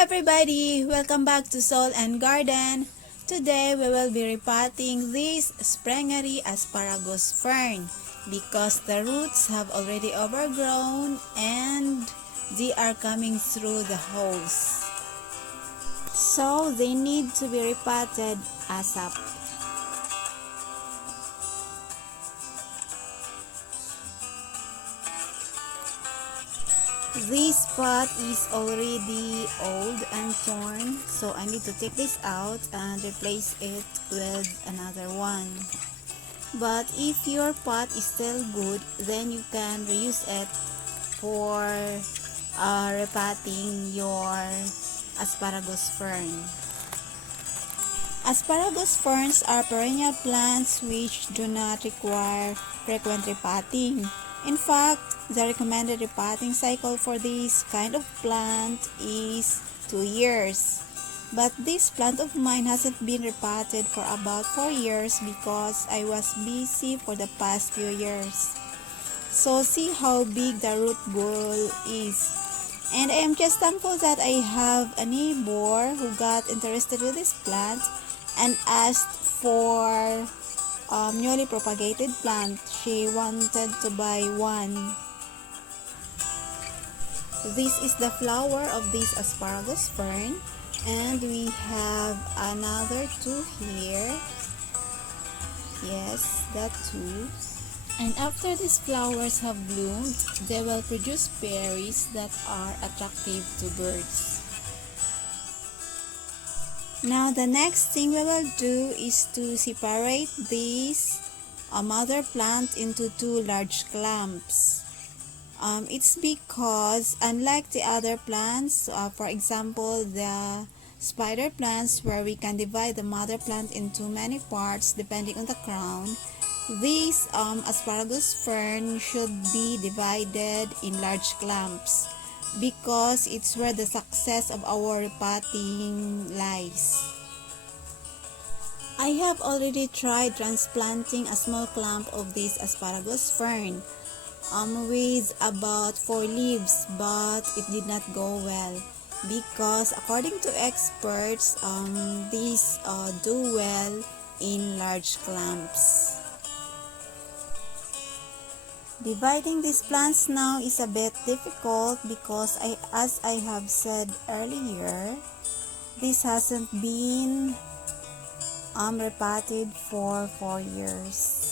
everybody! Welcome back to Soul and Garden. Today we will be repotting this Sprengeri Asparagus Fern because the roots have already overgrown and they are coming through the holes. So they need to be repotted ASAP. This pot is already old and torn, so I need to take this out and replace it with another one. But if your pot is still good, then you can reuse it for repotting your asparagus fern. Asparagus ferns are perennial plants which do not require frequent repotting. In fact, the recommended repotting cycle for this kind of plant is 2 years. But this plant of mine hasn't been repotted for about 4 years because I was busy for the past few years. So see how big the root ball is. And I am just thankful that I have a neighbor who got interested with this plant and asked for newly propagated plant. She wanted to buy one. This is the flower of this asparagus fern, and we have another two here. Yes, that too. And after these flowers have bloomed, they will produce berries that are attractive to birds. Now the next thing we will do is to separate this mother plant into two large clumps. It's because unlike the other plants, for example the spider plants where we can divide the mother plant into many parts depending on the crown, this asparagus fern should be divided in large clumps, because it's where the success of our repotting lies. I have already tried transplanting a small clump of this asparagus fern with about 4 leaves, but it did not go well because according to experts, these do well in large clumps. Dividing these plants now is a bit difficult because as I have said earlier, this hasn't been repotted for 4 years.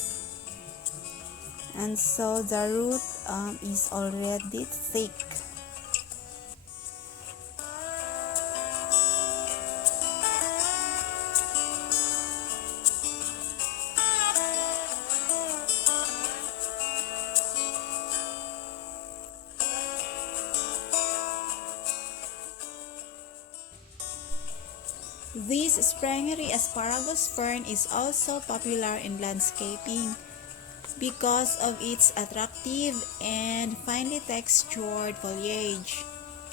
And so the root is already thick. This Sprengeri Asparagus Fern is also popular in landscaping because of its attractive and finely textured foliage.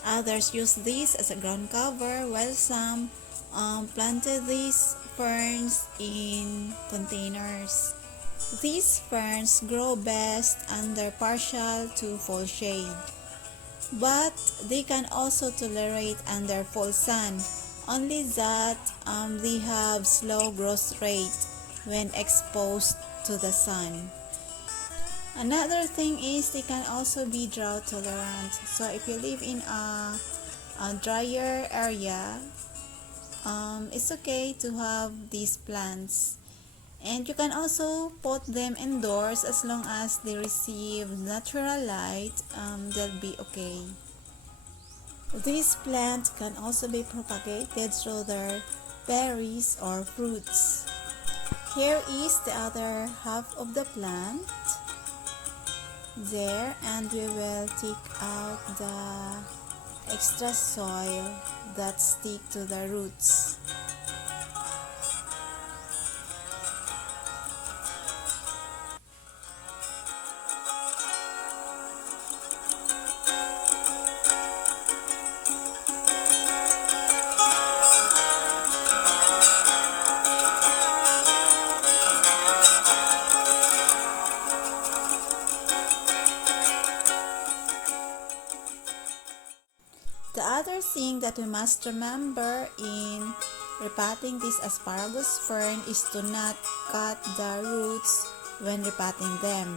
Others use this as a ground cover, while some planted these ferns in containers. These ferns grow best under partial to full shade, but they can also tolerate under full sun. Only that they have slow growth rate when exposed to the sun. Another thing is they can also be drought tolerant. So if you live in a drier area, it's okay to have these plants. And you can also put them indoors as long as they receive natural light, they'll be okay. This plant can also be propagated through their berries or fruits. Here is the other half of the plant there, and we will take out the extra soil that stick to the roots. The other thing that we must remember in repotting this asparagus fern is to not cut the roots when repotting them.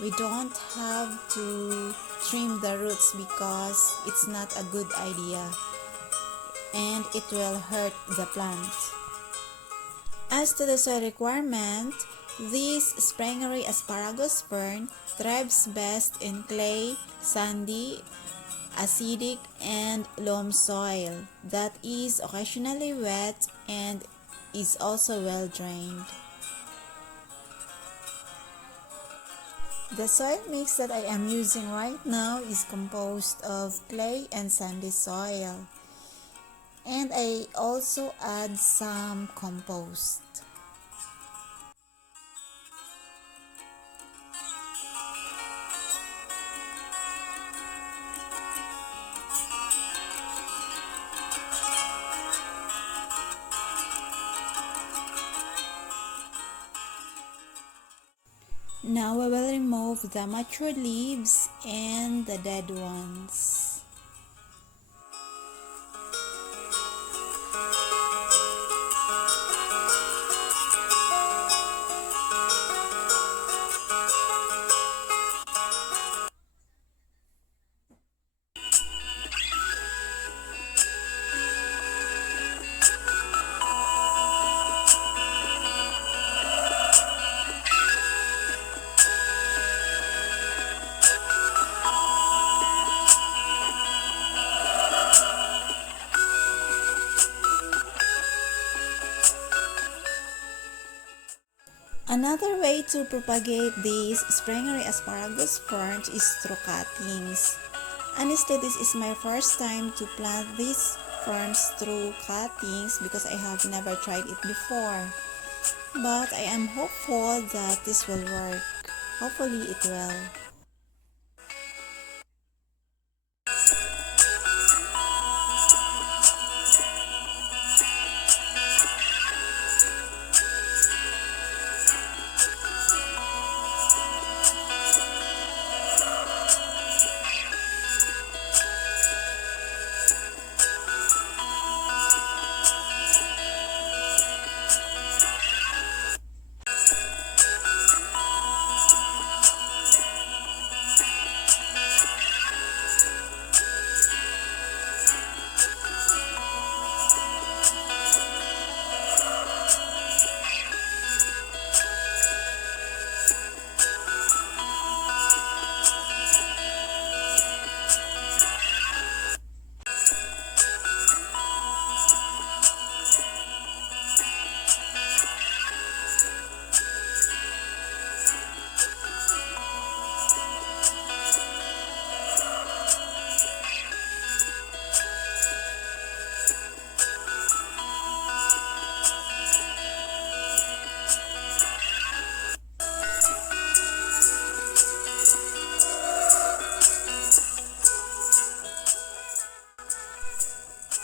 We don't have to trim the roots because it's not a good idea and it will hurt the plant. As to the soil requirement, this Sprengeri Asparagus Fern thrives best in clay, sandy, acidic, and loam soil that is occasionally wet and is also well drained. The soil mix that I am using right now is composed of clay and sandy soil, and I also add some compost. Now I will remove the mature leaves and the dead ones. Another way to propagate these Sprengeri Asparagus Fern is through cuttings. Honestly, this is my first time to plant these ferns through cuttings because I have never tried it before. But I am hopeful that this will work. Hopefully it will.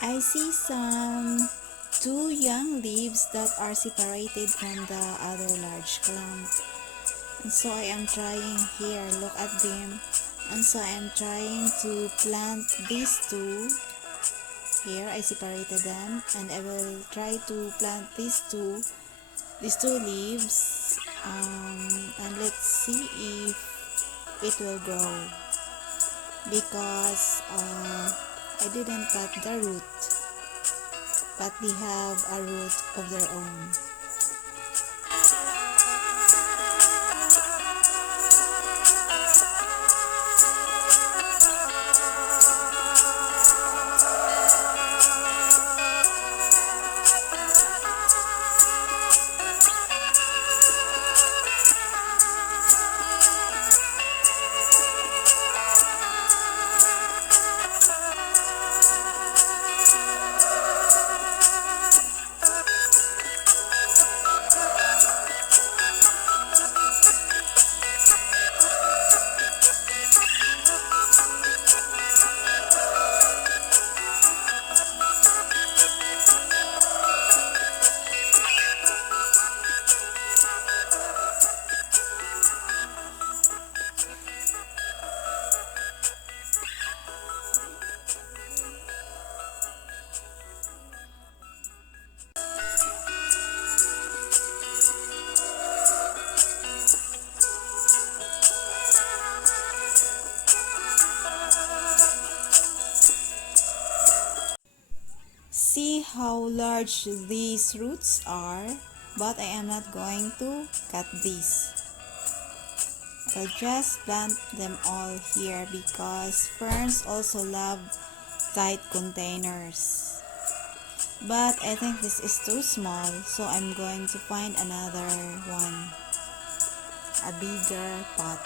I see some two young leaves that are separated from the other large clump. And so I am trying here, look at them. And so I am trying to plant these two. Here I separated them and I will try to plant these two leaves and let's see if it will grow because I didn't cut the root, but they have a root of their own. how large these roots are, but I am not going to cut these. I'll just plant them all here because ferns also love tight containers. But I think this is too small, so I'm going to find another one, a bigger pot.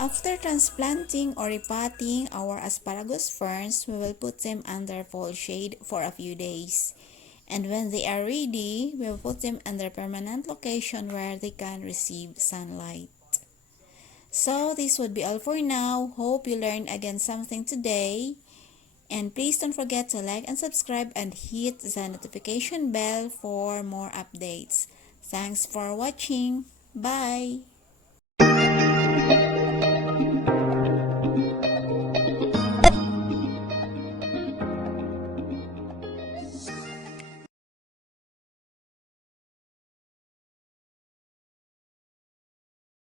After transplanting or repotting our asparagus ferns, we will put them under full shade for a few days. And when they are ready, we will put them under permanent location where they can receive sunlight. So this would be all for now. Hope you learned again something today. And please don't forget to like and subscribe and hit the notification bell for more updates. Thanks for watching. Bye!